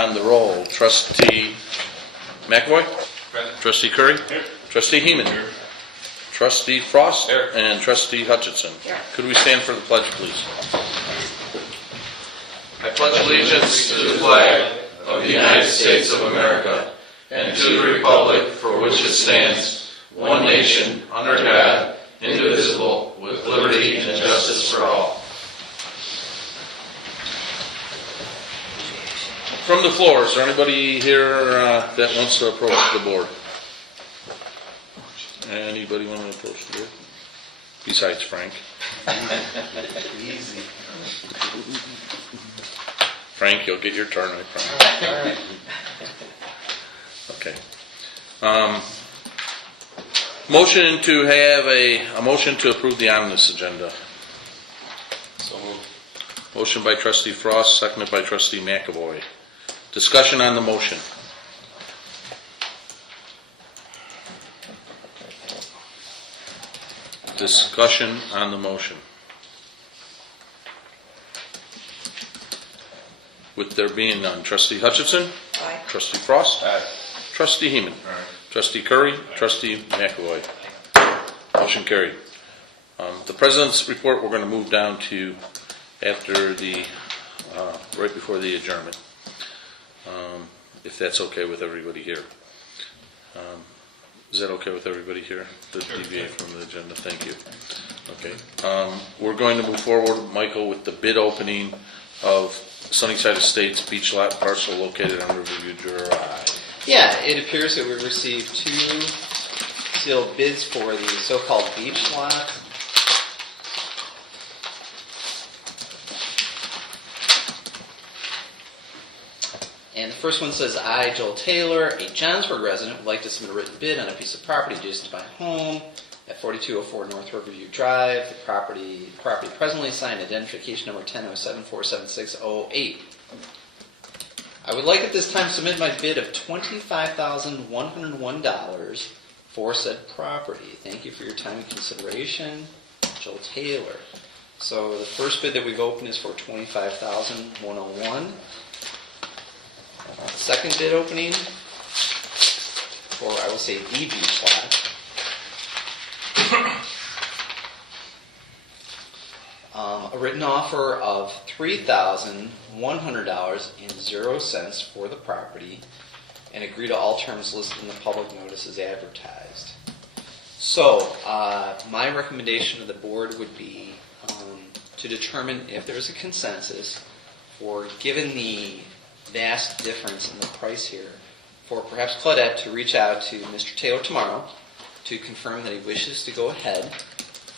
On the roll, Trustee McAvoy? Present. Trustee Curry? Here. Trustee Heeman? Here. Trustee Frost? Here. And Trustee Hutchinson? Here. Could we stand for the pledge, please? I pledge allegiance to the flag of the United States of America and to the republic for which it stands, one nation, under God, indivisible, with liberty and justice for all. From the floor, is there anybody here that wants to approach the board? Anybody want to approach the board? Besides Frank. Easy. Frank, you'll get your turn, I promise. Okay. Motion to have a motion to approve the omnibus agenda. So moved. Motion by Trustee Frost, seconded by Trustee McAvoy. Discussion on the motion. Discussion on the motion. With there being none, Trustee Hutchinson? Aye. Trustee Frost? Aye. Trustee Heeman? Aye. Trustee Curry? Trustee McAvoy? Motion carried. The President's report we're going to move down to after the, right before the adjournment. If that's okay with everybody here. Is that okay with everybody here? The deviate from the agenda, thank you. Okay. We're going to move forward, Michael, with the bid opening of Sunnyside Estates beach lot parcel located on Riverview Drive. Yeah, it appears that we received two sealed bids for the so-called beach lot. And the first one says, I, Joel Taylor, a Johnsburg resident, would like to submit a written bid on a piece of property adjacent to my home at 4204 North Riverview Drive. The property presently assigned identification number 100747608. I would like at this time to submit my bid of $25,101 for said property. Thank you for your time and consideration, Joel Taylor. So the first bid that we've opened is for $25,101. Second bid opening for, I will say, the beach lot. A written offer of $3,100.00 for the property, and agree to all terms listed in the public notice as advertised. So, my recommendation to the board would be to determine if there's a consensus for, given the vast difference in the price here, for perhaps Claudette to reach out to Mr. Taylor tomorrow to confirm that he wishes to go ahead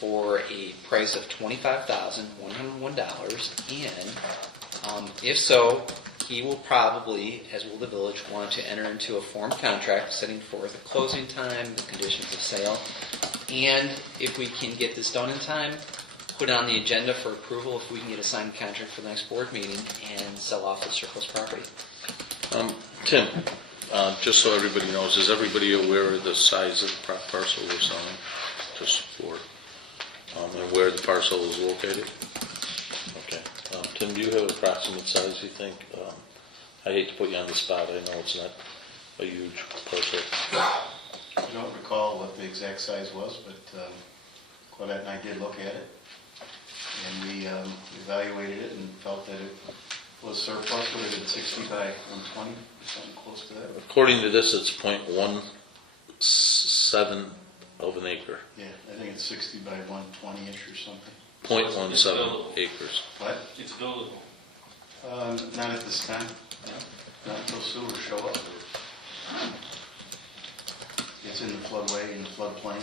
for a price of $25,101, and if so, he will probably, as will the village, want to enter into a form contract setting forth a closing time, the conditions of sale, and if we can get this done in time, put it on the agenda for approval if we can get a signed contract for the next board meeting and sell off the surplus property. Tim, just so everybody knows, is everybody aware of the size of the parcel we're selling? Just for, and where the parcel is located? Okay. Tim, do you have an approximate size, you think? I hate to put you on the spot. I know it's not a huge parcel. I don't recall what the exact size was, but Claudette and I did look at it. And we evaluated it and felt that it was surplus. Would have been 60 by 120, something close to that. According to this, it's 0.17 of an acre. Yeah, I think it's 60 by 120-ish or something. 0.17 acres. What? It's buildable. Not at this time. Not until sewers show up. It's in the floodway, in the floodplain,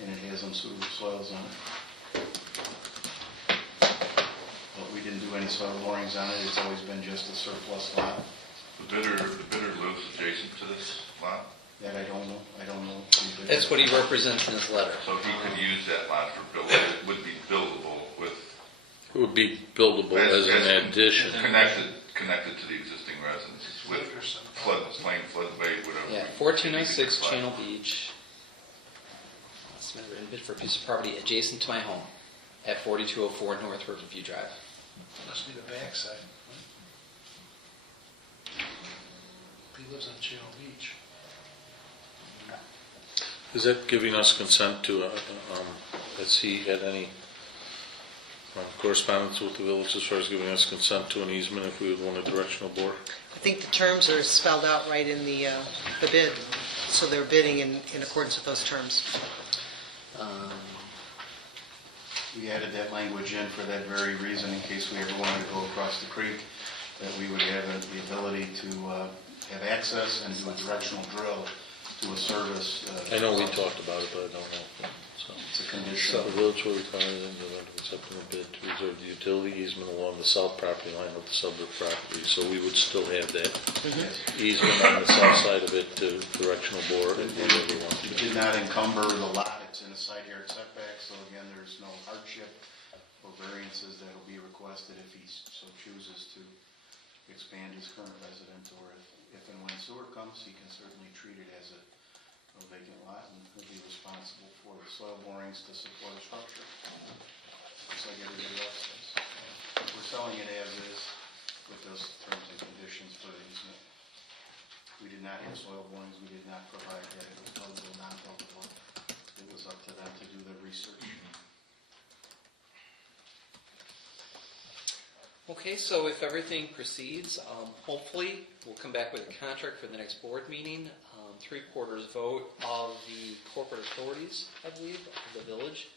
and it has unsewable soils on it. But we didn't do any soil borings on it. It's always been just a surplus lot. The bidder lives adjacent to this lot, That I don't know. That's what he represents in his letter. so he could use that lot for building. It would be buildable with It would be buildable as an addition. connected to the existing residence with floodplain, floodway, whatever. Yeah, 1406 Channel Beach. Submit a written bid for a piece of property adjacent to my home at 4204 North Riverview Drive. Must be the backside. lives on Channel Beach. Is that giving us consent to, has he had any correspondence with the village as far as giving us consent to an easement if we would want a directional bore? I think the terms are spelled out right in the bid, so they're bidding in accordance with those terms. We added that language in for that very reason, in case we ever wanted to go across the creek, that we would have the ability to have access and do a directional drill to a service. I know we talked about it, but I don't know. So, It's a condition. the village will require them to accept a bid to reserve the utility easement along the south property line of the subject property. So we would still have that easement on the south side of it to directional bore if we ever want We to. did not encumber the lot. It's in a side yard setback, so again, there's no hardship or variances that will be requested if he so chooses to expand his current residence, or if and when sewer comes, he can certainly treat it as a vacant lot and he'll be responsible for the soil borings to support a structure, just like everybody else does. We're selling it as is with those terms and conditions for the easement. We did not have soil borings, we did not provide that, it was buildable, non-buildable. It was up to them to do the research. Okay, so if everything proceeds, hopefully we'll come back with a contract for the next board meeting. 3/4 vote of the corporate authorities, I believe, of the village,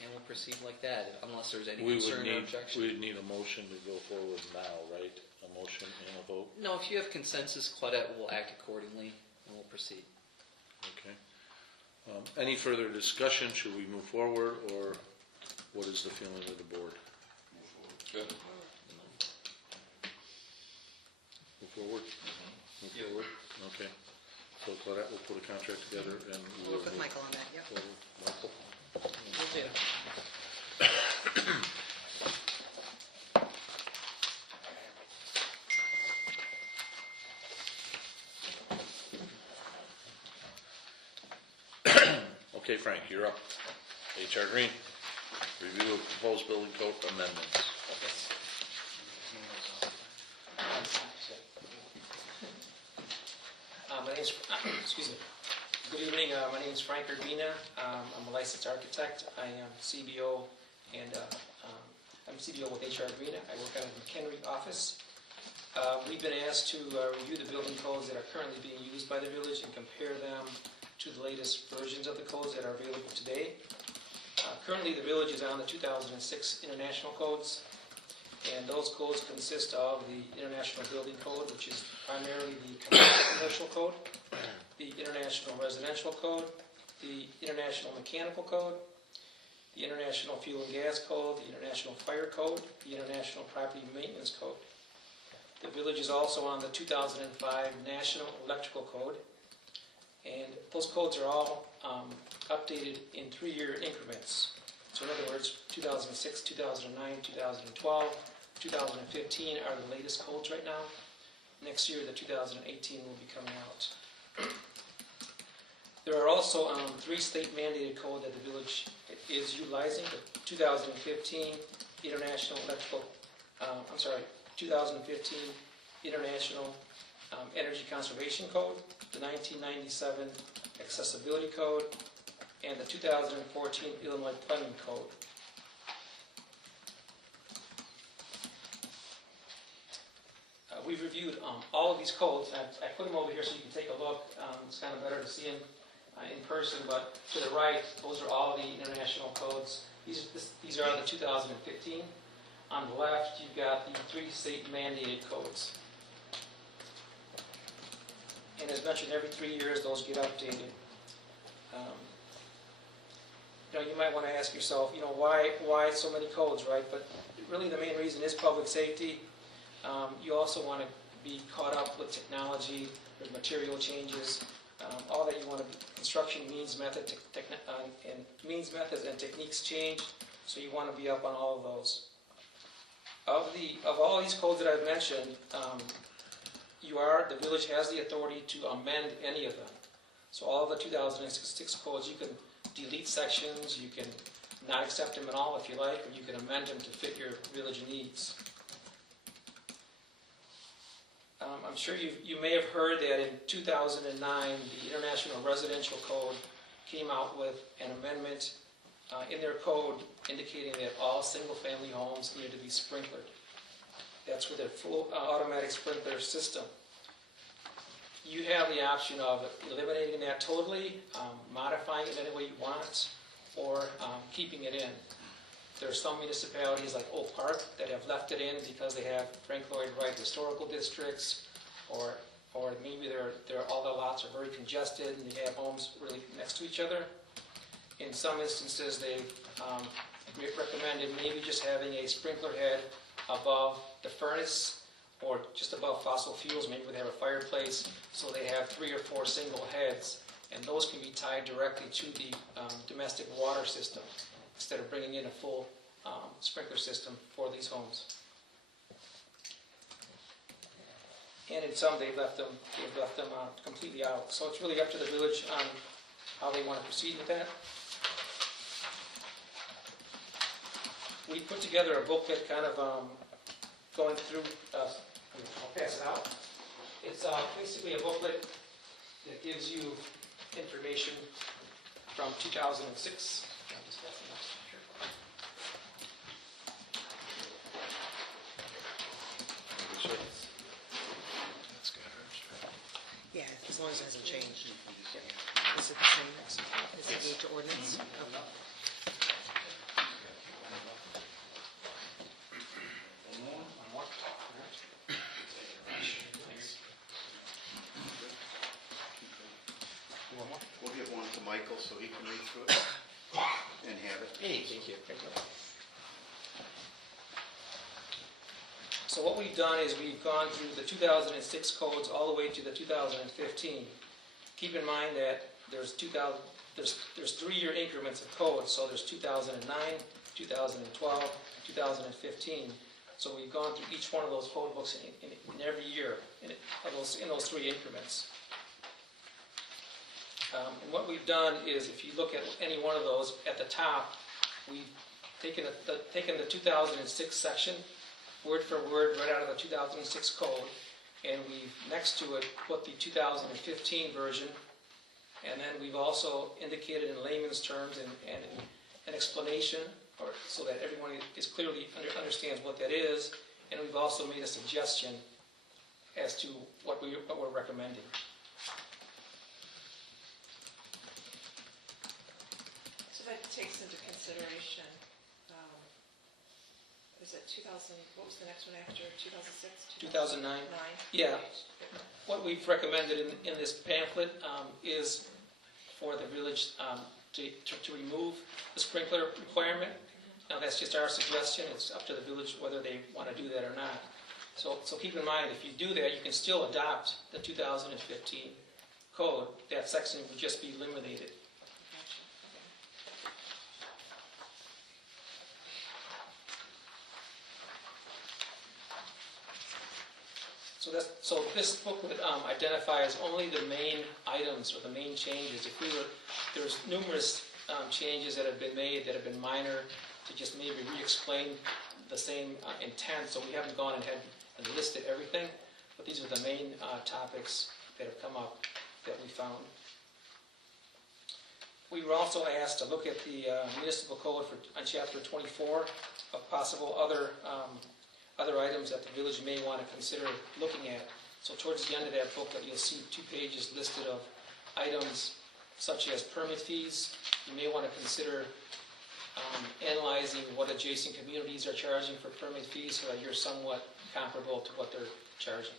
and we'll proceed like that, unless there's any concern or objection. We would need a motion to go forward now, right? A motion and a vote? No, if you have consensus, Claudette will act accordingly, and we'll proceed. Okay. Any further discussion? Should we move forward, or what is the feeling of the board? Good. Move forward? Move forward? Okay. So Claudette will put a contract together and we We'll will put move Michael on that, yep. forward. Michael? Will do. Okay, Frank, you're up. HR Green, review of proposed building code amendments. My name's, excuse me. Good evening. My name is Frank Urbina. I'm a licensed architect. I am CBO and I'm CBO with HR Urbina. I work out of the McHenry office. We've been asked to review the building codes that are currently being used by the village and compare them to the latest versions of the codes that are available today. Currently, the village is on the 2006 international codes. And those codes consist of the International Building Code, which is primarily the commercial code, the International Residential Code, the International Mechanical Code, the International Fuel and Gas Code, the International Fire Code, the International Property Maintenance Code. The village is also on the 2005 National Electrical Code, and those codes are all updated in 3-year increments. So in other words, 2006, 2009, 2012, 2015 are the latest codes right now. Next year, the 2018 will be coming out. There are also 3 state-mandated codes that the village is utilizing. The 2015 International Electrical, 2015 International Energy Conservation Code, the 1997 Accessibility Code, and the 2014 Illinois Plumbing Code. We've reviewed all of these codes. I put them over here so you can take a look. It's kind of better to see them in person, but to the right, those are all the international codes. These are the 2015. On the left, you've got the 3 state-mandated codes. And as mentioned, every 3 years, those get updated. You might want to ask yourself, why so many codes, right? But really the main reason is public safety. You also want to be caught up with technology, there's material changes, all that you want to, construction means, methods and techniques change, so you want to be up on all of those. Of all these codes that I've mentioned, the village has the authority to amend any of them. So all of the 2006 codes, you can delete sections, you can not accept them at all if you like, or you can amend them to fit your village needs. I'm sure you may have heard that in 2009, the International Residential Code came out with an amendment in their code indicating that all single-family homes need to be sprinklered. That's with a full automatic sprinkler system. You have the option of eliminating that totally, modifying it any way you want, or keeping it in. There are some municipalities like Oak Park that have left it in because they have Frank Lloyd Wright historical districts, or maybe all the lots are very congested and they have homes really next to each other. In some instances, they've recommended maybe just having a sprinkler head above the furnace or just above fossil fuels. Maybe they have a fireplace, so they have 3 or 4 single heads, and those can be tied directly to the domestic water system instead of bringing in a full sprinkler system for these homes. And in some, they've left them completely out. So it's really up to the village on how they want to proceed with that. We put together a booklet kind of going through, I'll pass it out. It's basically a booklet that gives you information from 2006. Yeah, as long as it hasn't changed. Is it the same next? Is it moved to ordinance? Okay. We'll give one to Michael so he can read through it and have it. Hey, thank you. So what we've done is we've gone through the 2006 codes all the way to the 2015. Keep in mind that there's 3-year increments of codes, so there's 2009, 2012, 2015. So we've gone through each one of those code books in every year in those 3 increments. And what we've done is, if you look at any one of those, at the top, we've taken the 2006 section, word for word, right out of the 2006 code, and we've, next to it, put the 2015 version, and then we've also indicated in layman's terms and an explanation, so that everyone is clearly understands what that is, and we've also made a suggestion as to what we're recommending. So that takes into consideration, is it 2000, what was the next one after 2006? 2009. Yeah. What we've recommended in this pamphlet is for the village to remove the sprinkler requirement. Now, that's just our suggestion. It's up to the village whether they want to do that or not. So keep in mind, if you do that, you can still adopt the 2015 code. That section would just be eliminated. So this booklet identifies only the main items or the main changes. There's numerous changes that have been made that have been minor to just maybe re-explain the same intent. So we haven't gone ahead and listed everything, but these are the main topics that have come up that we found. We were also asked to look at the municipal code on chapter 24 of possible other items that the village may want to consider looking at. So towards the end of that booklet, you'll see 2 pages listed of items such as permit fees. You may want to consider analyzing what adjacent communities are charging for permit fees so that you're somewhat comparable to what they're charging.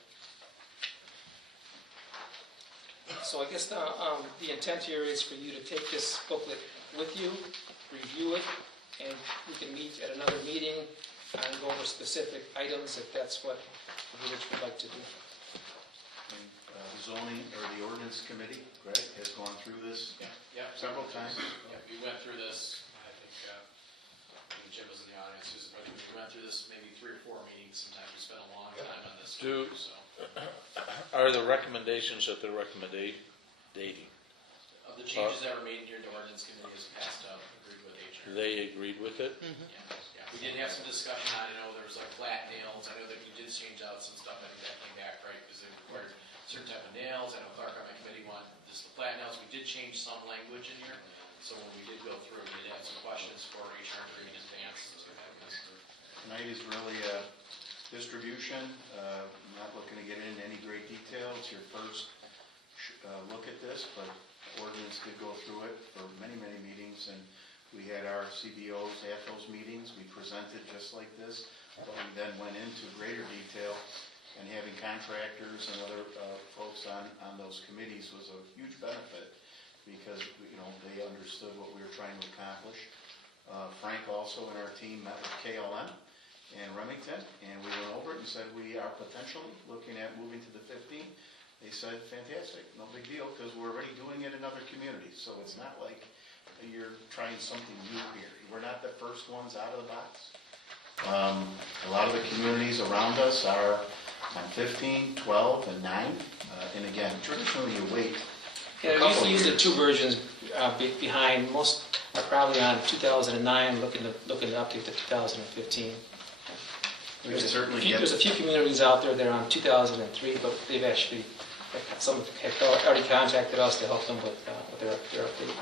So I guess the intent here is for you to take this booklet with you, review it, and we can meet at another meeting and go over specific items if that's what the village would like to do. And, the zoning or the ordinance committee, Greg, has gone through this several times. Yeah, we went through this, I think Jim was in the audience, Susan, but we went through this maybe 3 or 4 meetings, sometimes we spent a long time on this. Are the recommendations that they're recommending? Of the changes that were made here, the ordinance committee has passed up, agreed with HR. They agreed with it? Yeah. We did have some discussion on, I know there was like flat nails, I know that you did change out some stuff, I think that came back, right, because they required certain type of nails, I know Clark on my committee wanted just the flat nails, we did change some language in here, so when we did go through, we did have some questions for HR Green in advance. Tonight is really a distribution. I'm not looking to get into any great detail. It's your first look at this, but ordinance did go through it for many, many meetings, and we had our CBOs at those meetings. We presented just like this, but we then went into greater detail, and having contractors and other folks on those committees was a huge benefit because, you know, they understood what we were trying to accomplish. Frank also and our team met with KLM and Remington, and we went over it and said we are potentially looking at moving to the 15. They said, fantastic, no big deal, because we're already doing it in other communities, so it's not like you're trying something new here. We're not the first ones out of the box. A lot of the communities around us are on 15, 12, and 9, and again, traditionally you wait. Yeah, we used to use the two versions behind. Most are probably on 2009, looking to update to 2015. We can certainly get There's a few communities out there that are on 2003, but they've actually, some have already contacted us to help them with their update.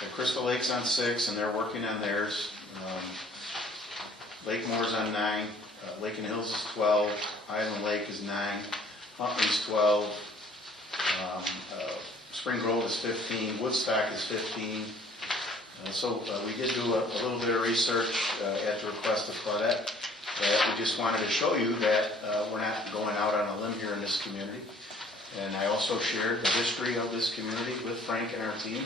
So Crystal Lake's on 6, and they're working on theirs. Lake Moore's on 9. Lake and Hills is 12. Island Lake is 9. Huntley's 12. Spring Grove is 15. Woodstock is 15. So we did do a little bit of research at the request of Claudette. That we just wanted to show you that we're not going out on a limb here in this community. And I also shared the history of this community with Frank and our team.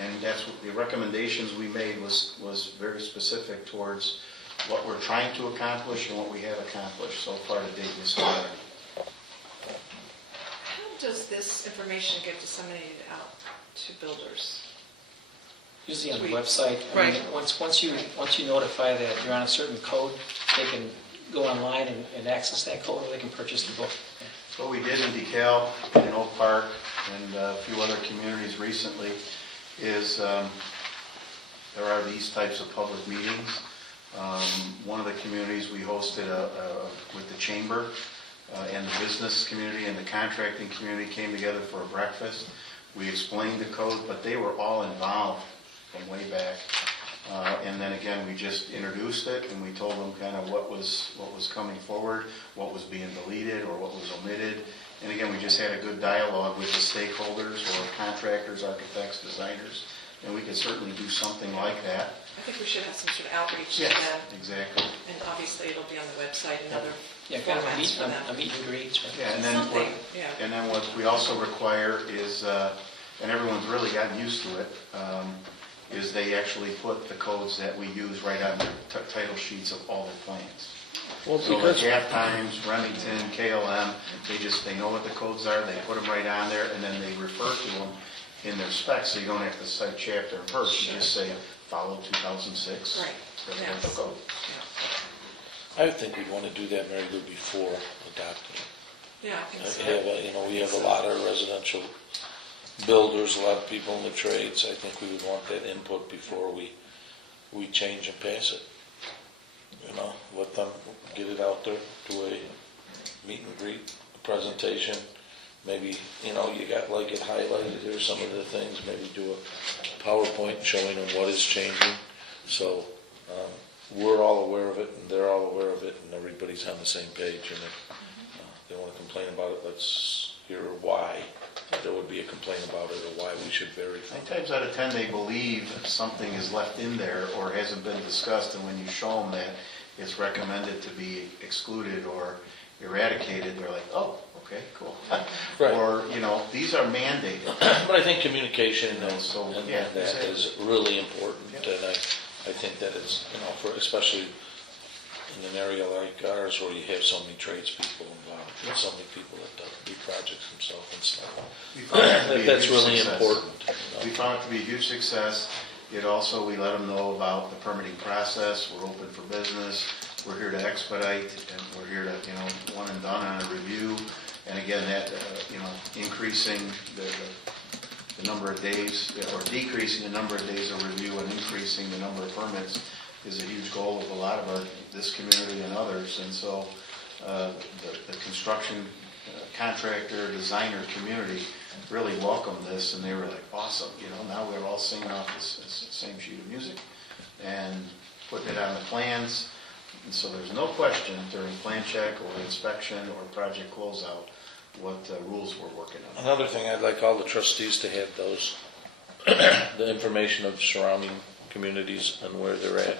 And that's what the recommendations we made was very specific towards what we're trying to accomplish and what we have accomplished so far to date this year. How does this information get disseminated out to builders? Usually on the Sweet. website. I mean, Right. Once you notify that you're on a certain code, they can go online and access that code, or they can purchase the book. What we did in DeKalb, in Oak Park, and a few other communities recently is there are these types of public meetings. One of the communities we hosted with the chamber and the business community and the contracting community came together for a breakfast. We explained the code, but they were all involved from way back. And then again, we just introduced it and we told them kind of what was coming forward, what was being deleted or what was omitted. And again, we just had a good dialogue with the stakeholders or contractors, architects, designers, and we could certainly do something like that. I think we should have some sort of outreach to Yes, them. exactly. And obviously it'll be on the website and other Yeah, kind of formats for them. a meet and greet. Right? Yeah, and then Something, yeah. and then what we also require is, and everyone's really gotten used to it, is they actually put the codes that we use right on the title sheets of all the plans. Well, So like Half Times, Remington, KLM, they know what the codes are, they put them right on there, and then they refer to them in their specs, so you don't have to cite chapter and verse, you just say, follow 2006 Right, residential yes. code. I think we'd want to do that, Mary Lou, before adopting it. Yeah, I think so. We have a lot of residential builders, a lot of people in the trades. I think we would want that input before we change and pass it. Let them get it out there, do a meet and greet, a presentation. Maybe, you got like it highlighted here, some of the things, maybe do a PowerPoint showing them what is changing. So we're all aware of it and they're all aware of it and everybody's on the same page. And if they want to complain about it, let's hear why there would be a complaint about it or why we should vary from 9 it. times out of 10, they believe something is left in there or hasn't been discussed, and when you show them that it's recommended to be excluded or eradicated, they're like, oh, okay, cool. Right. Or, these are mandated. But I think communication and Yeah, that exactly. is really important. Yeah. And I think that it's, especially in an area like ours where you have so many tradespeople involved, Yeah. so many people that do projects themselves and stuff. We found it to be a That's huge really success. important. We found it to be a huge success. We let them know about the permitting process. We're open for business. We're here to expedite, and we're here to, one and done on a review. And again, that, increasing the number of days, or decreasing the number of days of review and increasing the number of permits is a huge goal of a lot of this community and others. And so the construction contractor, designer community really welcomed this, and they were like, awesome, now we're all singing off this same sheet of music and putting it on the plans. And so there's no question during plan check or inspection or project closeout what rules we're working on. Another thing, I'd like all the trustees to have those, the information of surrounding communities and where they're at,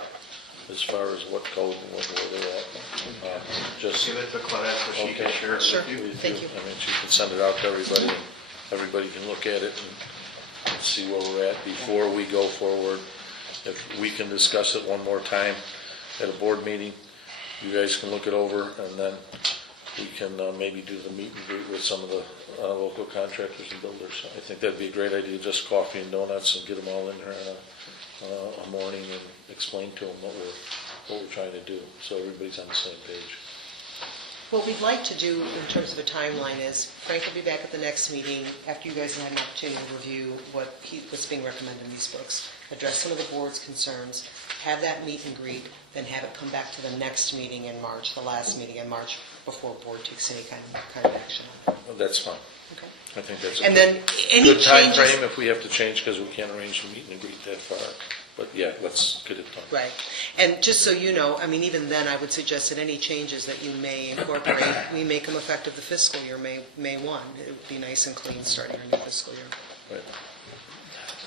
as far as what code and where they're at. Just Give it to Claudette so she can share it with Sure. you. Thank you. I mean, she can send it out to everybody, and everybody can look at it and see where we're at before we go forward. If we can discuss it one more time at a board meeting, you guys can look it over, and then we can maybe do the meet and greet with some of the local contractors and builders. I think that'd be a great idea, just coffee and donuts, and get them all in there in a morning and explain to them what we're trying to do, so everybody's on the same page. What we'd like to do in terms of a timeline is Frank will be back at the next meeting after you guys have had an opportunity to review what's being recommended in these books, address some of the board's concerns, have that meet and greet, then have it come back to the next meeting in March, the last meeting in March, before the board takes any kind of action. Well, that's fine. Okay. I think that's a And then any good time changes. frame if we have to change, because we can't arrange a meet and greet that far. But yeah, let's get it done. Right. And just so you know, I mean, even then, I would suggest that any changes that you may incorporate, we make them effective the fiscal year, May 1. It would be nice and clean starting our new fiscal year. Right.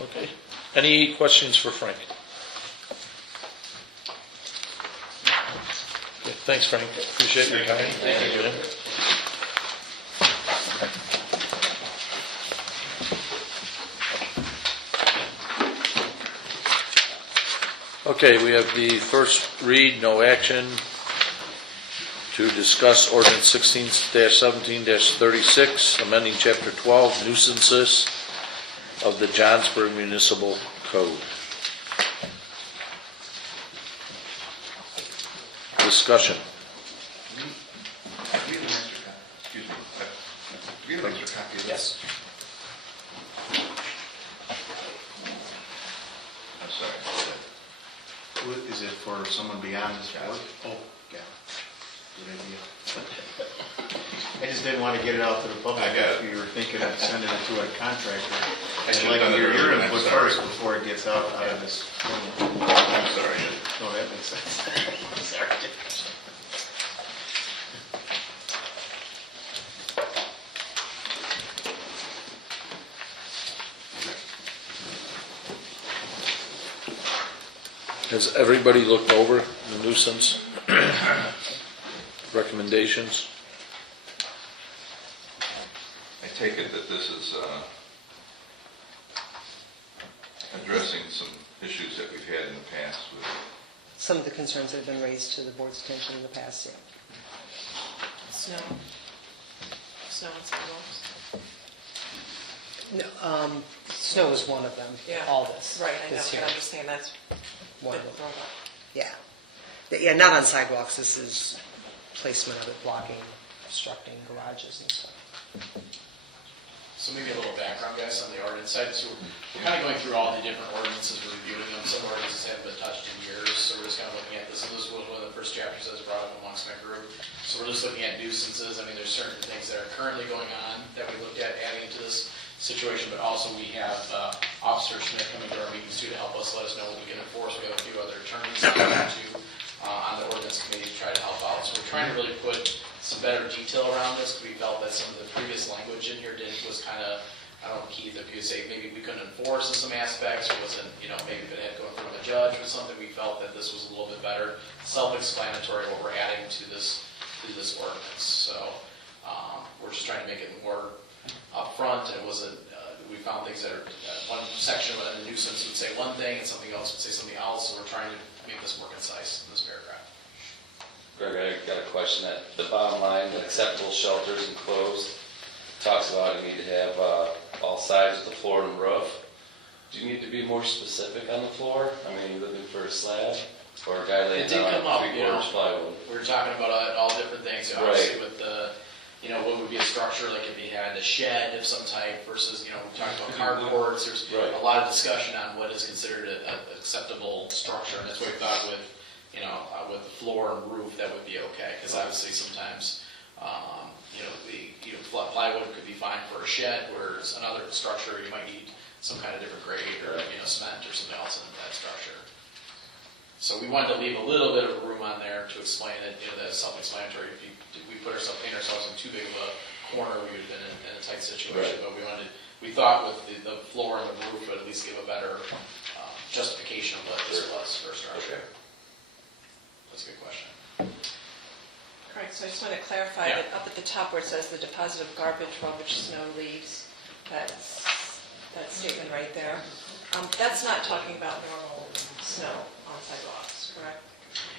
Okay. Any questions for Frank? Okay, thanks, Frank. Appreciate your time. Thank you. Okay, we have the first read, no action, to discuss ordinance 16-17-36, amending chapter 12, nuisances of the Johnsburg Municipal Code. Discussion. We have an extra copy. Excuse me. We have an extra copy of this? Yes. I'm sorry. Is it for someone beyond this board? Oh, yeah. Good idea. I just didn't want to get it out to the public. I got it. If you were thinking of sending it to a contractor. I should I'd like have done to it hear your earlier, I'm input sorry. first before it gets out of this. I'm sorry. No, that makes sense. Sorry. Has everybody looked over the nuisance recommendations? I take it that this is addressing some issues that we've had in the past with Some of the concerns that have been raised to the board's attention in the past, yeah. Snow and sidewalks. No, snow is one of them, Yeah. all this. Right, I know, this but here. I'm just saying that's One been of them. brought up. Yeah. Yeah, not on sidewalks, this is placement of it, blocking, obstructing garages and stuff. So maybe a little background, guys, on the ordinance side. So we're kind of going through all the different ordinances, we're reviewing them. Some ordinances haven't been touched in years, so we're just kind of looking at this. And this was one of the first chapters that was brought up amongst my group. So we're just looking at nuisances. I mean, there's certain things that are currently going on that we looked at adding into this situation, but also we have Officer Schmidt coming to our meetings too to help us, let us know what we can enforce. We have a few other attorneys that come to on the ordinance committee to try to help out. So we're trying to really put some better detail around this. We felt that some of the previous language in here was kind of, I don't know, Keith, if you say maybe we couldn't enforce in some aspects, or wasn't, maybe if it had to go in front of a judge or something, we felt that this was a little bit better, self-explanatory what we're adding to this ordinance. So we're just trying to make it more upfront. It wasn't, we found things that are, one section of a nuisance would say one thing and something else would say something else, so we're trying to make this more concise in this paragraph. Greg, I got a question. That the bottom line, the acceptable shelters enclosed, talks about you need to have all sides of the floor and roof. Do you need to be more specific on the floor? I mean, are you looking for a slab or a guy laying It did down come up, 3/4 plywood? We were talking about all different things, obviously with the you know, what would be a structure, like if you had a shed of some type versus, you know, we talked about carports, there's a lot of discussion on what is considered an acceptable structure, and that's what we thought with, you know, with the floor and roof, that would be okay, because obviously sometimes, you know, plywood could be fine for a shed, whereas another structure, you might need some kind of different grade, or, you know, cement or something else in that structure. So we wanted to leave a little bit of room on there to explain it, you know, that's self-explanatory. If we paint ourselves in too big of a corner, we would have been in a tight situation. But we thought with the floor and the roof would at least give a better justification of what this was for a structure. That's a good question. Correct, so I just want to clarify that up at the top where it says the deposit of garbage, rubbish, snow, leaves, that statement right there, that's not talking about normal snow on sidewalks, correct?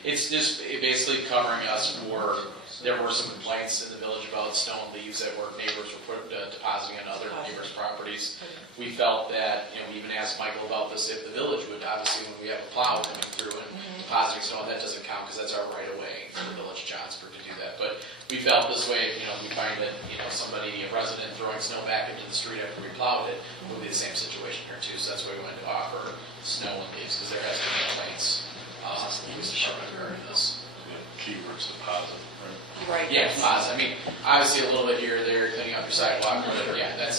It's just basically covering us for, there were some complaints in the village about snow and leaves that neighbors were depositing on other neighbors' properties. We felt that, you know, we even asked Michael about this, if the village would, obviously when we have a plow coming through and depositing snow, that doesn't count because that's our right of way for the village of Johnsburg to do that. But we felt this way, you know, we find that, you know, a resident throwing snow back into the street after we plowed it would be the same situation here too. So that's why we wanted to offer snow and leaves, because there has been complaints. The police department regarding this. Keywords deposit, right? Right. Yeah, deposit. I mean, obviously a little bit here or there, cleaning up your sidewalk, but yeah, that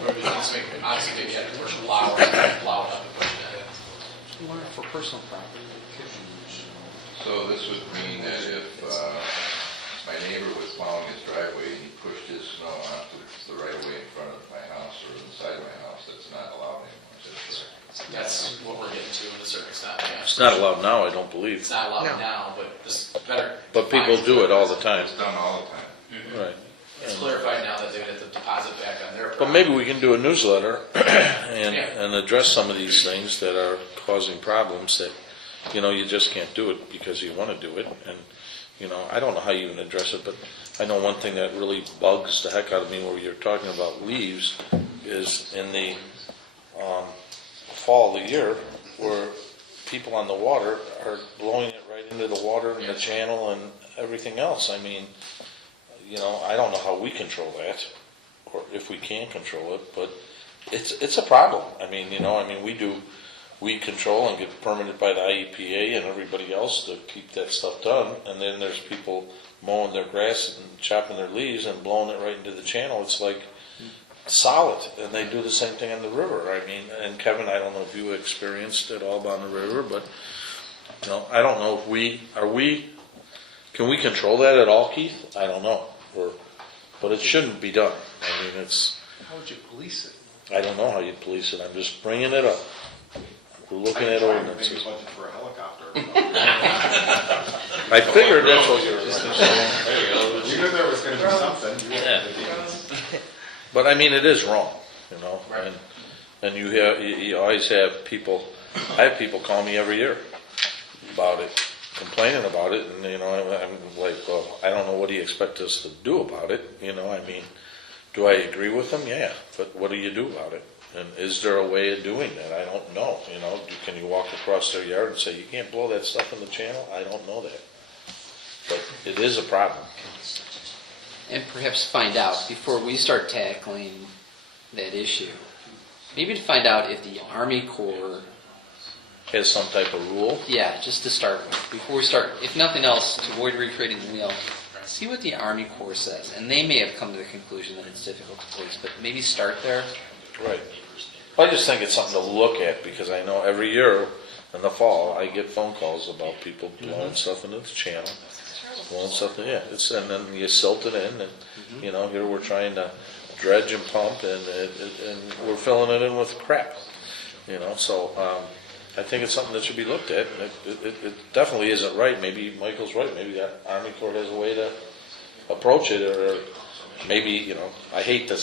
would be nice. Obviously, maybe you had to push a plow or plow it up and push it in. For personal property. So this would mean that if my neighbor was plowing his driveway and he pushed his snow onto the right of way in front of my house or the side of my house, that's not allowed anymore, is that correct? That's what we're getting to in a certain extent. Yeah. It's not allowed now, I don't believe. It's not allowed No. now, but this better. But people do it all the time. It's done all the time. Right. It's clarified now that they would have to deposit back on their property. But maybe we can do a newsletter and address some of these things that are causing problems that, you know, you just can't do it because you want to do it. And, you know, I don't know how you even address it, but I know one thing that really bugs the heck out of me when you're talking about leaves is in the fall of the year where people on the water are blowing it right into the water and the channel and everything else. I mean, you know, I don't know how we control that, or if we can control it, but it's a problem. I mean, you know, we control and get permitted by the IEPA and everybody else to keep that stuff done, and then there's people mowing their grass and chopping their leaves and blowing it right into the channel. It's like solid, and they do the same thing on the river. I mean, and Kevin, I don't know if you experienced it all on the river, but you know, I don't know if can we control that at all, Keith? I don't know, but it shouldn't be done. I mean, How would you police it? I don't know how you police it. I'm just bringing it up. We're looking at ordinances. budget for a helicopter. I figured that's what you were saying. You knew there was going to be something. Yeah. But I mean, it is wrong, you know, and you always have people. I have people call me every year about it, complaining about it, and you know, I'm like, well, I don't know what do you expect us to do about it, you know? I mean, do I agree with them? Yeah, but what do you do about it? And is there a way of doing that? I don't know. You know, can you walk across their yard and say you can't blow that stuff in the channel? I don't know that, but it is a problem. And perhaps find out before we start tackling that issue, maybe to find out if the Army Corps Has some type of rule. Yeah, just to start with. Before we start, if nothing else, to avoid recreating the wheel, see what the Army Corps says. And they may have come to the conclusion that it's difficult to police, but maybe start there. Right. I just think it's something to look at because I know every year in the fall I get phone calls about people blowing stuff into the channel, blowing stuff in, and then you silt it in, and you know, here we're trying to dredge and pump, and we're filling it in with crap, you know. So I think it's something that should be looked at. It definitely isn't right. Maybe Michael's right. Maybe the Army Corps has a way to approach it, or maybe, you know, I hate to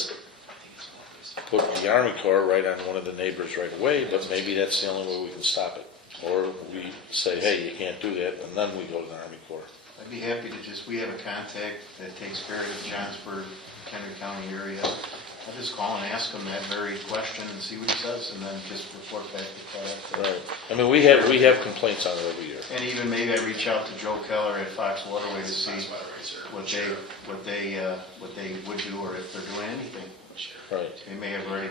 put the Army Corps right on one of the neighbors right away, but maybe that's the only way we can stop it. Or we say, hey, you can't do that, and then we go to the Army Corps. I'd be happy to we have a contact that takes care of the Johnsburg, Henry County area. I'll just call and ask him that very question and see what he says, and then just report back to Pat. Right. I mean, we have complaints on it every year. And even maybe I reach out to Joe Keller at Fox Waterway to see what they would do, or if they're doing anything. Right. They may have already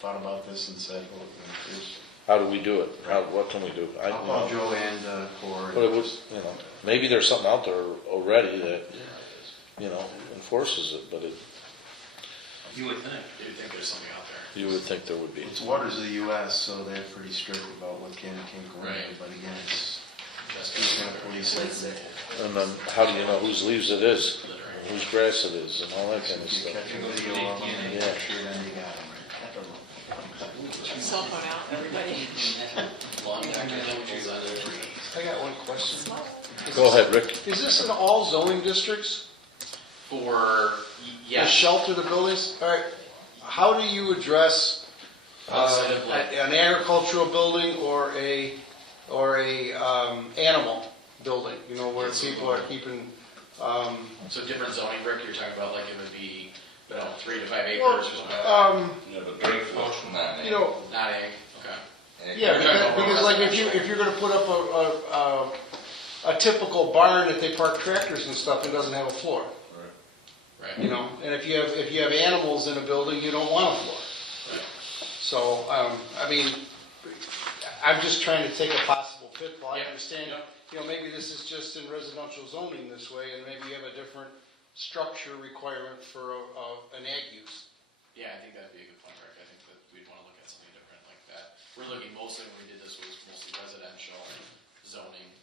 thought about this and said, well, here's, How do we do it? What can we do? I'll call Joe and Core. But it was, maybe there's something out there already that, enforces it, but You would think. You'd think there's something out there. you would think there would be. It's waters of the U.S., so they're pretty strict about what can and can't go in. Right. But again, it's who's going to police it. And then how do you know whose leaves it is, and whose grass it is, and all that kind of You stuff? catch a video of them and you Yeah. capture it, and you got them. Cell phone out, everybody. Long back, I know what you said. I got one question. Go ahead, Rick. Is this in all zoning districts? For, The yes. shelter, the buildings? All right, how do you address Outside of like- an agricultural building or a animal building? You know, where people are keeping, So different zoning, Rick, you're talking about like it would be, 3 to 5 acres well, or something? Yeah, but drink food, not you know, Not ag, okay. yeah, because like if you're gonna put up a typical barn that they park tractors and stuff, it doesn't have a floor. Right. You know, and if you have animals in a building, you don't want a floor. Right. So, I mean, I'm just trying to take a possible pitfall. I Yeah. understand, Yeah. you know, maybe this is just in residential zoning this way, and maybe you have a different structure requirement for an ag use. Yeah, I think that'd be a good point, Rick. I think that we'd want to look at something different like that. We're looking mostly, when we did this, was mostly residential zoning,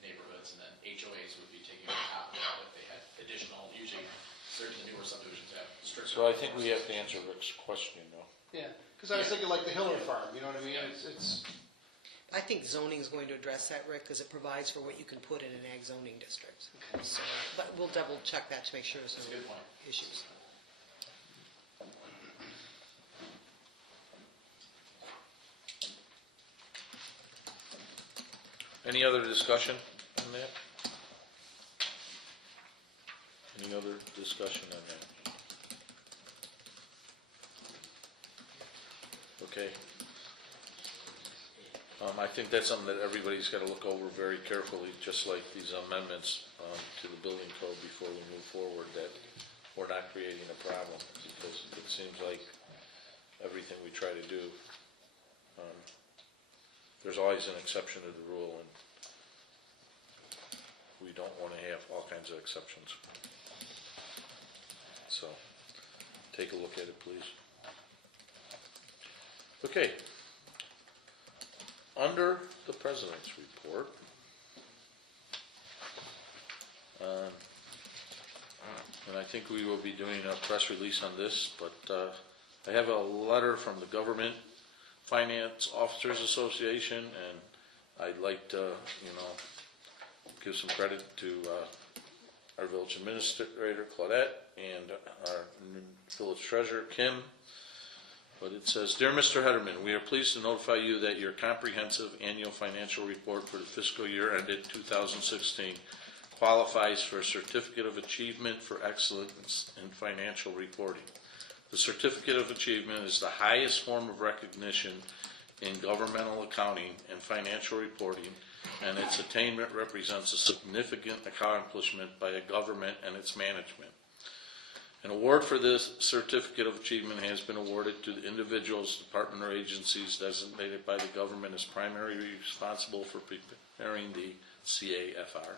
neighborhoods, and then HOAs would be taking on top of that if they had additional, usually certain newer subdivisions have stricter. So I think we have to answer Rick's question, though. Yeah, because I was thinking like the Hiller Farm, you know what I mean? It's I think zoning is going to address that, Rick, because it provides for what you can put in an ag zoning district. So, but we'll double check that to make sure there's That's a no good point. issues. Any other discussion on that? Any other discussion on that? Okay. I think that's something that everybody's got to look over very carefully, just like these amendments to the building code before we move forward, that we're not creating a problem, because it seems like everything we try to do, there's always an exception to the rule, and we don't want to have all kinds of exceptions. So, take a look at it, please. Okay. Under the President's report, and I think we will be doing a press release on this, but I have a letter from the Government Finance Officers Association, and I'd like to, give some credit to our village administrator, Claudette, and our village treasurer, Kim. But it says, Dear Mr. Hederman, we are pleased to notify you that your comprehensive annual financial report for the fiscal year ended 2016 qualifies for a Certificate of Achievement for Excellence in Financial Reporting. The Certificate of Achievement is the highest form of recognition in governmental accounting and financial reporting, and its attainment represents a significant accomplishment by a government and its management. An award for this Certificate of Achievement has been awarded to the individuals, department, or agencies designated by the government as primarily responsible for preparing the CAFR.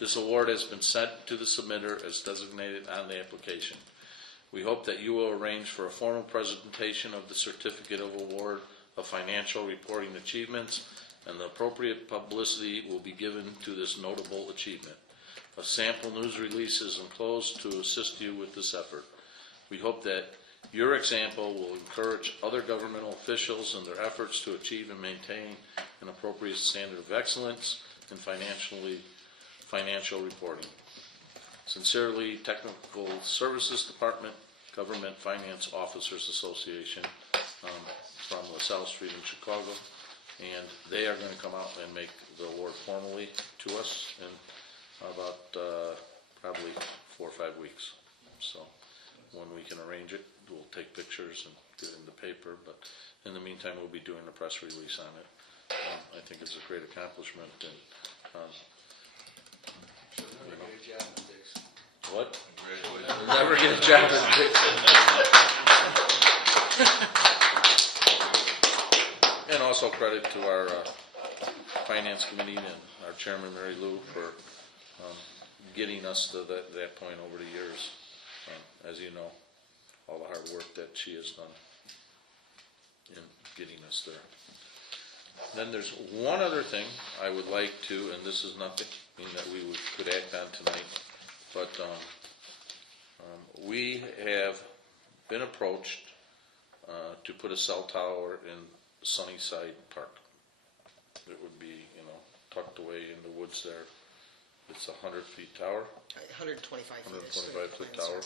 This award has been sent to the submitter as designated on the application. We hope that you will arrange for a formal presentation of the Certificate of Award of Financial Reporting Achievements, and the appropriate publicity will be given to this notable achievement. A sample news release is enclosed to assist you with this effort. We hope that your example will encourage other governmental officials in their efforts to achieve and maintain an appropriate standard of excellence in financial reporting. Sincerely, Technical Services Department, Government Finance Officers Association, from LaSalle Street in Chicago, and they are going to come out and make the award formally to us in about probably 4 or 5 weeks. So when we can arrange it, we'll take pictures and get it in the paper, but in the meantime, we'll be doing a press release on it. I think it's a great accomplishment, and a job in Dixon. What? Congratulations. Never get a job in Dixon. And also credit to our finance committee and our chairman, Mary Lou, for getting us to that point over the years. As you know, all the hard work that she has done in getting us there. Then there's one other thing I would like to, and this is nothing that we could act on tonight, but we have been approached to put a cell tower in Sunnyside Park. It would be, tucked away in the woods there. It's a 100-foot tower, 125 feet. 125-foot tower.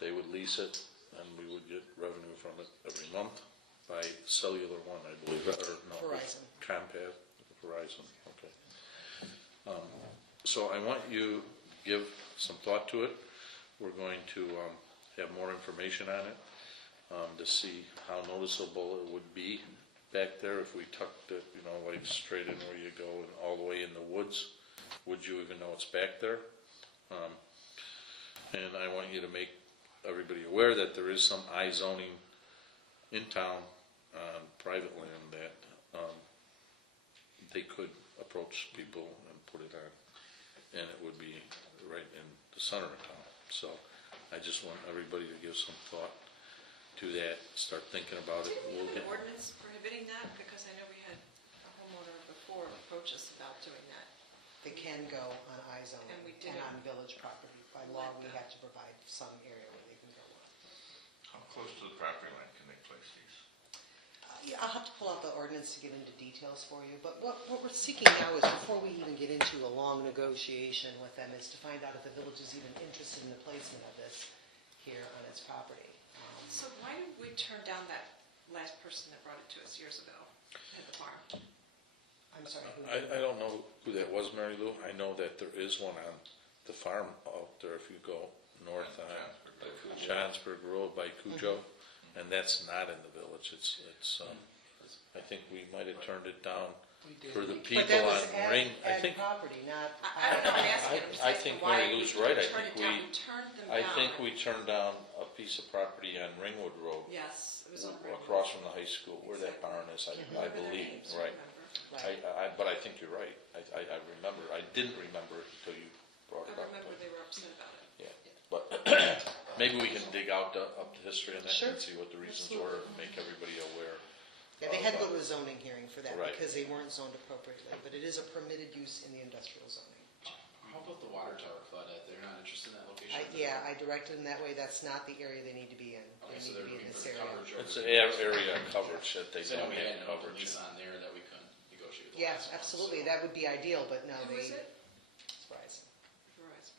They would lease it, and we would get revenue from it every month by Cellular One, I believe, or no, Verizon. Comcast, Verizon. Okay. So I want you to give some thought to it. We're going to have more information on it to see how noticeable it would be back there if we tucked it, like straight in where you go and all the way in the woods. Would you even know it's back there? And I want you to make everybody aware that there is some I-zoning in town on private land that they could approach people and put it on, and it would be right in the center of town. So I just want everybody to give some thought to that, start thinking about it. Didn't we have an ordinance prohibiting that? Because I know we had a homeowner before approach us about doing that. They can go on I-zone And we and didn't on village property. By law, let we them. have to provide some area where they can go on. How close to the property line can they place these? Yeah, I'll have to pull out the ordinance to get into details for you, but what we're seeking now is, before we even get into a long negotiation with them, is to find out if the village is even interested in the placement of this here on its property. So why did we turn down that last person that brought it to us years ago at the farm? I'm sorry, who? I don't know who that was, Mary Lou. I know that there is one on the farm out there if you go north on Johnsburg Road by Cujo, and that's not in the village. It's I think we might have turned it down for the But people that was on Ring. I think property, not. I don't know, I'm asking him I precisely think why Mary we Lou's right. turned it down. We turned them down. we turned down a piece of property on Ringwood Road, Yes, it was on Ringwood. across from the high school, where that barn is, I Remember their believe, names, right. remember? But I think you're right. I remember. I didn't remember it until you brought it I up. remember they were upset about it. Yeah, but maybe we can dig out up the history on that Sure. and see what the reasons were, and make everybody aware. Yeah, they had to go to a zoning hearing for that Right. because they weren't zoned appropriately, but it is a permitted use in the industrial zoning. How about the water tower flood? They're not interested in that location? I directed them that way. That's not the area they need to be in. They Okay, so need they're to be in looking this for area. coverage over It's the- an area coverage that they So don't we had have an open coverage. lease on there that we couldn't negotiate with the Yeah, last one, absolutely. so- That would be ideal, but no, Who is they. it? It's Verizon. Verizon.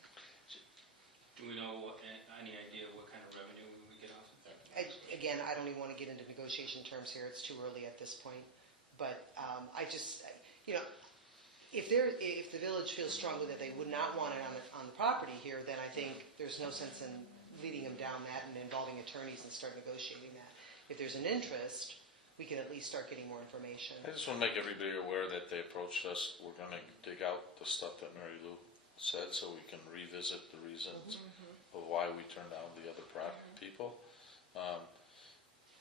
Do we know any idea what kind of revenue we would get off of that? Again, I don't even want to get into negotiation terms here, it's too early at this point. But I just, if the village feels strongly that they would not want it on the property here, then I think there's no sense in leading them down that and involving attorneys and start negotiating that. If there's an interest, we can at least start getting more information. I just want to make everybody aware that they approached us. We're going to dig out the stuff that Mary Lou said so we can revisit the reasons of why we turned down the other people.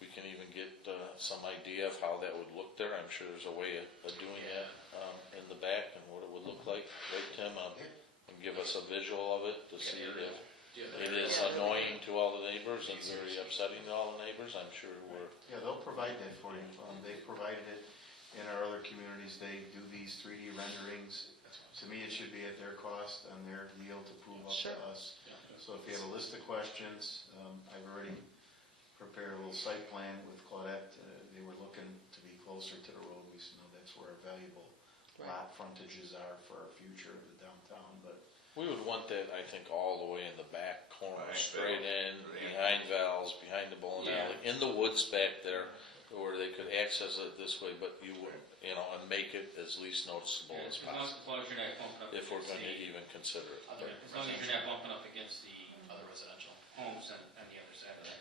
We can even get some idea of how that would look there. I'm sure there's a way of doing that in the back and what it would look like. Right, Tim? And give us a visual of it to see if it is annoying to all the neighbors and very upsetting to all the neighbors. I'm sure we're... Yeah, they'll provide that for you. They've provided it in our other communities. They do these 3D renderings. To me, it should be at their cost and their deal to prove up Sure. to us. So if you have a list of questions, I've already prepared a little site plan with Claudette. They were looking to be closer to the road. We said, no, that's where our valuable lot frontages are for our future of the downtown, but We would want that, I think, all the way in the back corner, Behind straight Val's. in, behind Val's, behind the bowling alley, in the woods back there, where they could access it this way, but you would, and make it as least noticeable as As long possible, as you're not bumping up if we're against going to the, even consider it. Other as long as you're not bumping up against the Other residential. homes on the other side of that.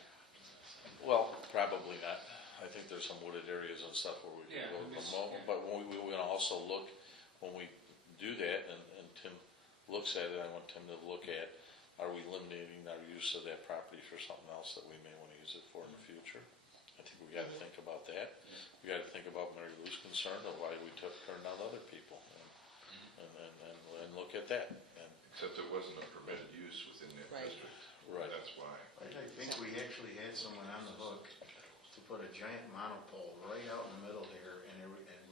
Well, probably not. I think there's some wooded areas and stuff where we Yeah, can go we just- remote, yeah. but we're going to also look, when we do that and Tim looks at it, I want Tim to look at, are we limiting our use of that property for something else that we may want to use it for in the future? I think we got to think about that. We got to think about Mary Lou's concern of why we turned out other people, and look at that. And Except it wasn't a permitted use within that Right. district. Right. That's why. I think we actually had someone on the hook to put a giant monopole right out in the middle here, and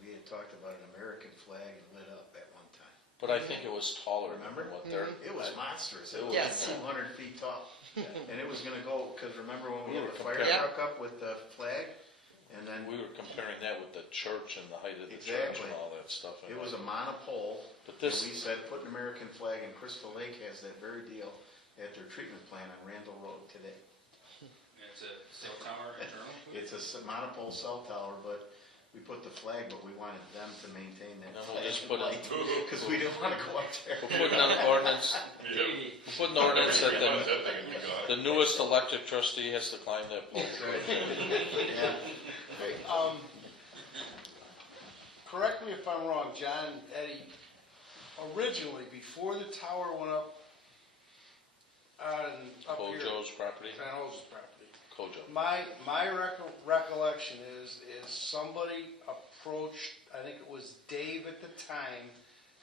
we had talked about an American flag and lit up at one time. But I think it was taller Remember? than what they're. It was monstrous. It was Yes. 200 feet tall. And it was gonna go, because remember when we We had were the fire comparing- truck up with the flag? And then We were comparing that with the church and the height of the church Exactly. and all that stuff. it was a monopole. But And this, we said, put an American flag, and Crystal Lake has that very deal at their treatment plant on Randall Road today. It's a cell tower internal? It's a monopole cell tower, but we put the flag, but we wanted them to maintain that No, we'll flag. just put it- Because we didn't want to go up there. we're putting an ordinance, Katie. we're putting an ordinance that That thing would be gone. the newest elected trustee has to climb that pole. Yeah. Hey, correct me if I'm wrong, John, Eddie, originally, before the tower went up up here. Kojo's property, Van Hosen's property. Kojo. My recollection is somebody approached, I think it was Dave at the time,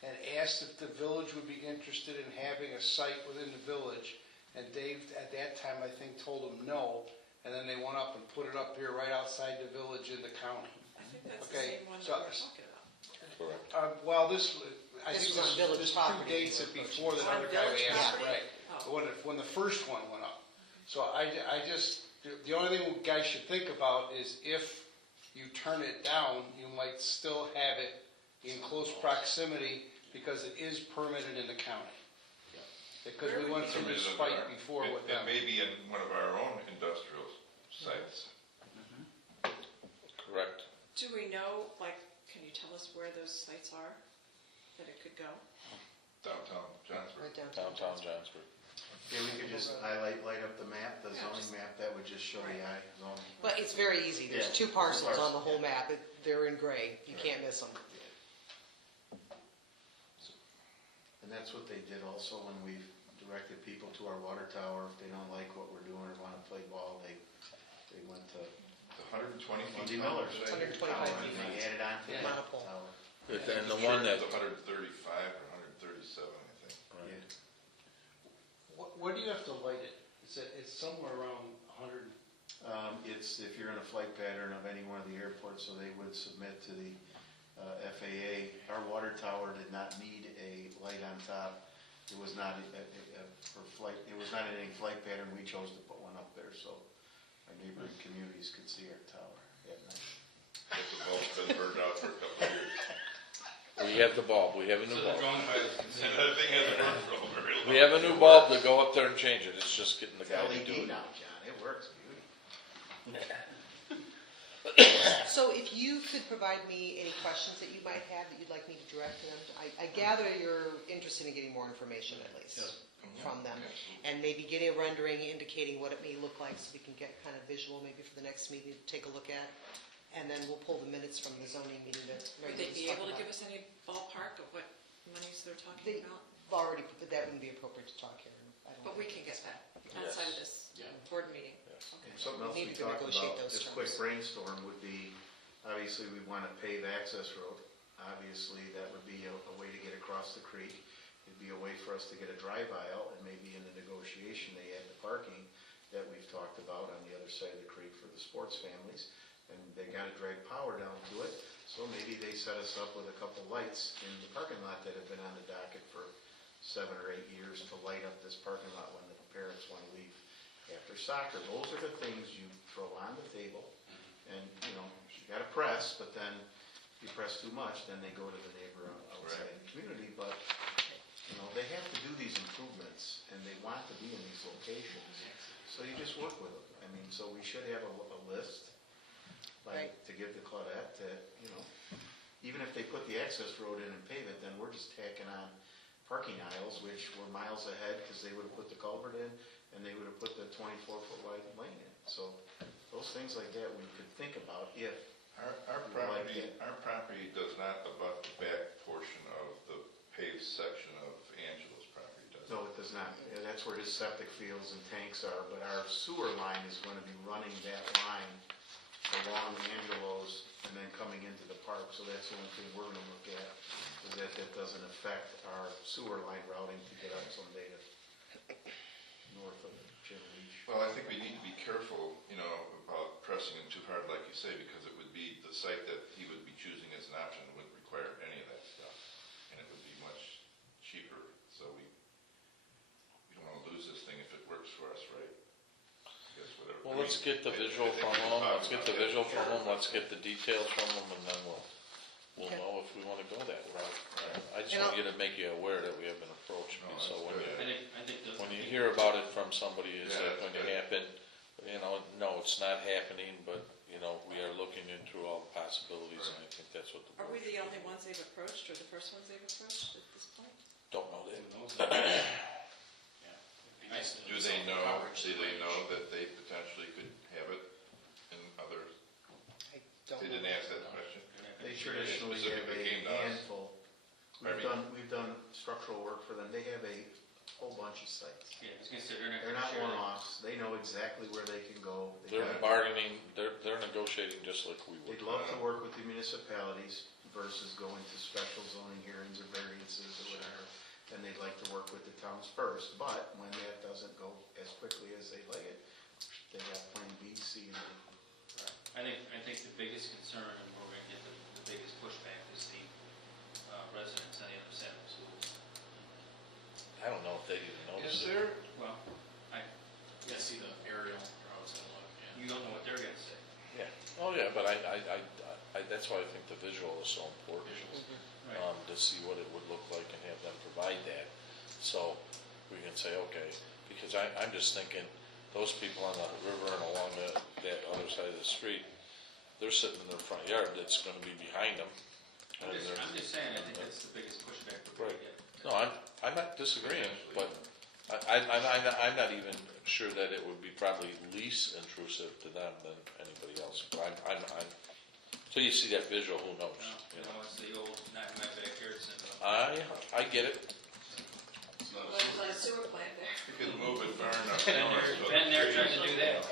and asked if the village would be interested in having a site within the village. And Dave, at that time, I think, told him no, and then they went up and put it up here right outside the village in the county. I think that's the Okay, same one that so- we were talking about. Correct. Well, I This think was on village this property predates you it were before that On other guy village asked, property? right. Oh. When the first one went up. So I just, the only thing you guys should think about is if you turn it down, you might still have it in close proximity because it is permitted in the county. Because we went through this fight before with It them. may be in one of our own industrial sites. Correct. Do we know, like, can you tell us where those sites are that it could go? Downtown Johnsburg. Right downtown. Downtown Johnsburg. Yeah, we could just light up the map, the Yeah, zoning just- map, that would just show the eye zoning. But it's very easy. There's Yeah. 2 parcels on the whole map. They're in gray. You can't miss them. And that's what they did also when we've directed people to our water tower. If they don't like what we're doing or want to play ball, they went to 120 feet. Monty tall, Miller's. say? 125 tower, and they added on to the Monopole. tower. And the Sure, one that, it's 135 or 137, I think. Yeah. Where do you have to light it? It's somewhere around 100. It's if you're in a flight pattern of any one of the airports, so they would submit to the FAA. Our water tower did not need a light on top. It was not for flight. It was not in any flight pattern. We chose to put one up there so our neighboring communities could see our tower at night. But the bulb's been burned out for a couple of years. we have the bulb, we have a So new the bulb. drawing by the And consent. that thing hasn't worked for a very long. We have a new bulb to go up there and change it, it's just getting the It's guy to do LED it. now, John. It works, beauty. So if you could provide me any questions that you might have that you'd like me to direct to them, I gather you're interested in getting more information at least from them. And maybe getting a rendering indicating what it may look like so we can get kind of visual maybe for the next meeting to take a look at. And then we'll pull the minutes from the zoning meeting that Would Ray they was be talking able to about. give us any ballpark of what monies they're talking They about? already, that wouldn't be appropriate to talk here. I don't But we think. can get that outside of this board meeting. Okay. Something else We we need to talked negotiate about, those this terms. quick brainstorm would be, obviously, we want to pave access road. Obviously, that would be a way to get across the creek. It'd be a way for us to get a drive aisle, and maybe in the negotiation, they add the parking that we've talked about on the other side of the creek for the sports families. And they got to drag power down to it, so maybe they set us up with a couple lights in the parking lot that have been on the docket for 7 or 8 years to light up this parking lot when the parents want to leave after soccer. Those are the things you throw on the table, and, you know, you got to press, but then if you press too much, then they go to the neighbor outside the community, but, you know, they have to do these improvements, and they want to be in these locations, so you just work with them. I mean, so we should have a list, like, to give the Claudette that, you know, even if they put the access road in and pave it, then we're just tacking on parking aisles, which were miles ahead, because they would have put the culvert in, and they would have put the 24-foot wide lane in. So those things like that we could think about if Our property does not abut the back portion of the paved section of Angelo's property, does it? No, it does not. Yeah, that's where his septic fields and tanks are, but our sewer line is going to be running that line along Angelo's and then coming into the park, so that's the only thing we're going to look at, is that that doesn't affect our sewer line routing to get up someday to north of Jim Leach. Well, I think we need to be careful, about pressing him too hard, like you say, because it would be the site that he would be choosing as an option wouldn't require any of that stuff, and it would be much cheaper. So we don't want to lose this thing if it works for us, right? I guess whatever. Well, let's get the visual from them, let's get the visual from them, let's get the details from them, and then we'll Okay. know if we want to go that route. I just And want you to make you aware that we have been approached, No, so that's when good. I think the. when you hear about it from somebody, is Yeah, that going to that's happen? No, it's not happening, but, we are looking into all the possibilities, and I think that's what the Are we board, the only ones they've approached, or the first ones they've approached at this point? don't know that. Who knows? Yeah, it'd be nice to Do know they some know, coverage do they range. know that they potentially could have it in other, I don't they know. didn't ask that question? They traditionally have Specifically came to a us. handful. We've done structural work for them. They have a whole bunch of sites. Yeah, I was gonna say, they're not. They're not gonna share it. one-offs. They know exactly where they can go. They They're got- bargaining, they're negotiating just like we would. They'd love to work with the municipalities versus going to special zoning hearings or variances or whatever. And they'd like to work with the towns first, but when that doesn't go as quickly as they'd like it, they got plan B, C, and D. I think the biggest concern and where we're gonna get the biggest pushback is the residents on the other side of the school. I don't know if they even notice Is it. there, Well, You gotta see the aerial, or how it's gonna look, yeah. you don't know what they're gonna say. Yeah, oh yeah, but that's why I think the visual is so important, Right. to see what it would look like and have them provide that. So we can say, okay, because I'm just thinking, those people on the river and along that other side of the street, they're sitting in their front yard, that's gonna be behind them. I'm and just, they're- I'm just saying, I think that's the biggest pushback we're gonna Right. get. No, I'm not disagreeing, but I'm not even sure that it would be probably least intrusive to them than anybody else. But so you see that visual, who knows? You know, it's the old, not in my backyard syndrome. I get it. it's not a Let's sewer, put a sewer plant there. you could move it far enough. Been there trying to do that.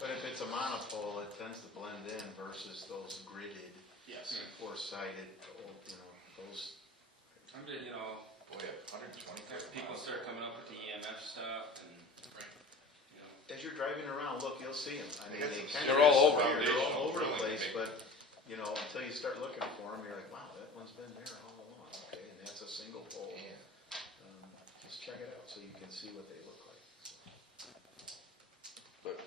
But if it's a monopole, it tends to blend in versus those gridded, Yes. four-sided, those. I'm just, Boy, 125 people miles. start coming up with the EMF stuff and, Right. As you're driving around, look, you'll see them. I mean, They got they some kind They're of all over. disappear. They're all Foundational over the drilling place, technique. but, until you start looking for them, you're like, wow, that one's been there all along. Okay, and that's a single pole. Just check it out so you can see what they look like. But,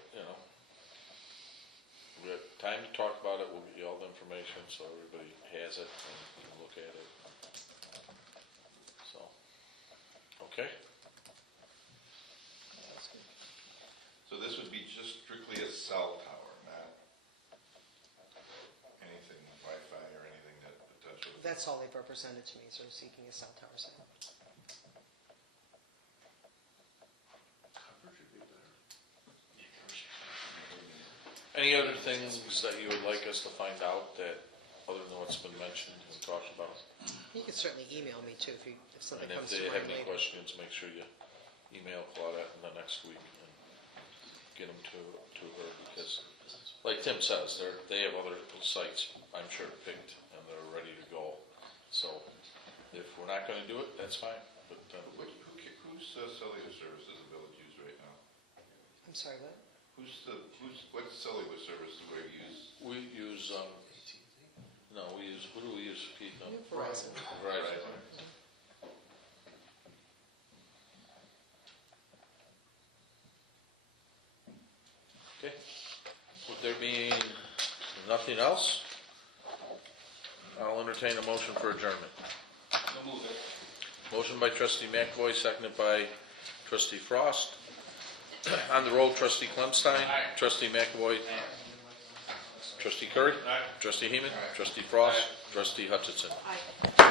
we have time to talk about it, we'll get you all the information so everybody has it and can look at it. So, okay? So this would be just strictly a cell tower, not anything Wi-Fi or anything that potentially. That's all they've represented to me, so seeking a cell tower site. Coverage would be better. Any other things that you would like us to find out that, other than what's been mentioned and talked about? You could certainly email me too if something And if comes to they have mind any later. questions, make sure you email Claudette in the next week and get them to her, because, like Tim says, they have other sites, I'm sure, picked, and they're ready to go. So, if we're not gonna do it, that's fine, but, Whose cellular service does the village use right now? I'm sorry, what? What cellular service do we use? we use, who do we use, Pete? Verizon. Verizon. Okay, with there being nothing else, I'll entertain a motion for adjournment. don't move it. Motion by trustee McAvoy, seconded by trustee Frost. On the roll, trustee Clemstein. Aye. Trustee McAvoy. Trustee Curry. Trustee Heeman. Trustee Frost. Trustee Hutchinson. Aye.